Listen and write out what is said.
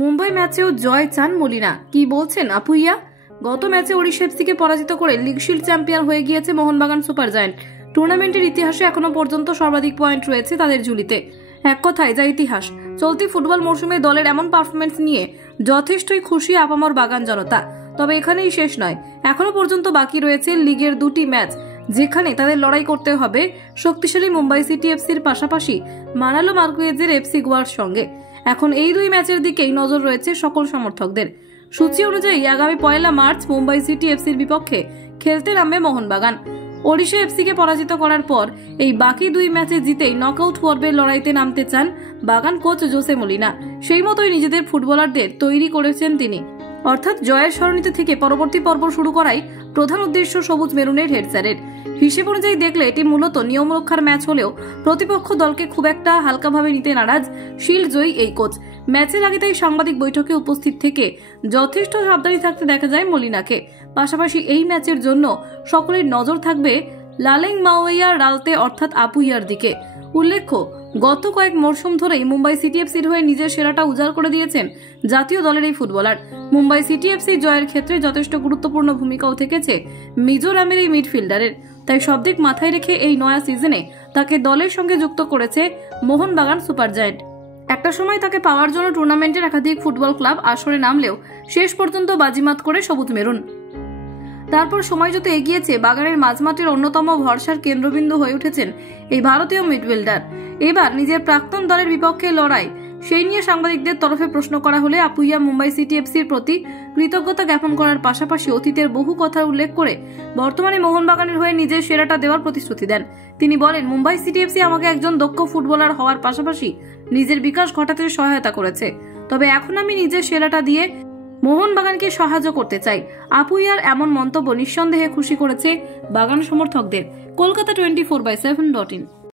মুম্বাই ম্যাচেও জয় চান মলিনা, কি বলছেন আপুইয়া? গত ম্যাচে ওড়িশা এফসিকে পরাজিত করে লিগ শিল্ড চ্যাম্পিয়ন হয়ে গিয়েছে মোহনবাগান সুপার জায়ান্ট। টুর্নামেন্টের ইতিহাসে এখনো পর্যন্ত সর্বাধিক পয়েন্ট রয়েছে তাদের ঝুলিতে। এক কথায় যা ইতিহাস। চলতি ফুটবল মৌসুমে দলের এমন পারফরমেন্স নিয়ে যথেষ্টই খুশি আপামর বাগান জনতা। তবে এখানেই শেষ নয়, এখনো পর্যন্ত বাকি রয়েছে লিগের 2টি ম্যাচ, যেখানে তাদের লড়াই করতে হবে শক্তিশালী মুম্বাই সিটি এফসির পাশাপাশি মানালো মার্কুয়েজের এফসি গোয়ার সঙ্গে। এখন এই 2 ম্যাচের দিকেই নজর রয়েছে সকল সমর্থকদের। সূচি অনুযায়ী আগামী 1 মার্চ মুম্বাই সিটি এফসির বিপক্ষে খেলতে নামবে মোহনবাগান। ওড়িশা এফসিকে পরাজিত করার পর এই বাকি 2 ম্যাচে জিতেই নকআউট পর্বের লড়াইতে নামতে চান বাগান কোচ জোসে মলিনা। সেই মতোই নিজেদের ফুটবলারদের তৈরি করেছেন তিনি। অর্থাৎ জয়ের সরণিতে থেকে পরবর্তী পর্ব শুরু করাই প্রধান উদ্দেশ্য সবুজ মেরুনের হেড স্যারের। হিসেব অনুযায়ী দেখলে এটি মূলত নিয়ম রক্ষার ম্যাচ হলেও প্রতিপক্ষ দলকে খুব একটা হালকাভাবে নিতে নারাজ শিল্ড জয়ী এই কোচ। ম্যাচের আগে তাই সাংবাদিক বৈঠকে উপস্থিত থেকে যথেষ্ট সাবধানী থাকতে দেখা যায় মলিনাকে। পাশাপাশি এই ম্যাচের জন্য সকলের নজর থাকবে লালেং মাওয়াইয়া রালতে অর্থাৎ আপুইয়ার দিকে। উল্লেখ্য, গত কয়েক মরশুম ধরেই মুম্বাই সিটি এফসির হয়ে নিজের সেরাটা উজাড় করে দিয়েছেন জাতীয় দলের এই ফুটবলার। মুম্বাই সিটি এফসি জয়ের ক্ষেত্রে যথেষ্ট গুরুত্বপূর্ণ ভূমিকাও থেকেছে মিজোরামের এই মিডফিল্ডারের। তাই সব দিক মাথায় রেখে এই নয়া সিজনে তাকে দলের সঙ্গে যুক্ত করেছে মোহনবাগান সুপার জায়ান্ট। একটা সময় তাকে পাওয়ার জন্য টুর্নামেন্টের একাধিক ফুটবল ক্লাব আসরে নামলেও শেষ পর্যন্ত বাজিমাত করে সবুজ মেরুন। তারপর সময় যত এগিয়েছে, বাগানের মাঝমাঠের অন্যতম ভরসার কেন্দ্রবিন্দু হয়ে উঠেছেন এই ভারতীয় মিডফিল্ডার। এবার নিজের প্রাক্তন দলের বিপক্ষে লড়াই, সেই নিয়ে সাংবাদিকদের তরফে প্রশ্ন করা হলে আপুইয়া মুম্বাই সিটি এফসির প্রতি কৃতজ্ঞতা জ্ঞাপন করার পাশাপাশি অতীতের বহু কথা উল্লেখ করে বর্তমানে মোহনবাগানের হয়ে নিজের সেরাটা দেওয়ার প্রতিশ্রুতি দেন। তিনি বলেন, মুম্বাই সিটি এফসি আমাকে একজন দক্ষ ফুটবলার হওয়ার পাশাপাশি নিজের বিকাশ ঘটাতে সহায়তা করেছে। তবে এখন আমি নিজের সেরাটা দিয়ে মোহনবাগানকে সাহায্য করতে চাই। আপুইয়ার এমন মন্তব্য নিঃসন্দেহে খুশি করেছে বাগান সমর্থকদের। কলকাতা 24/7.in।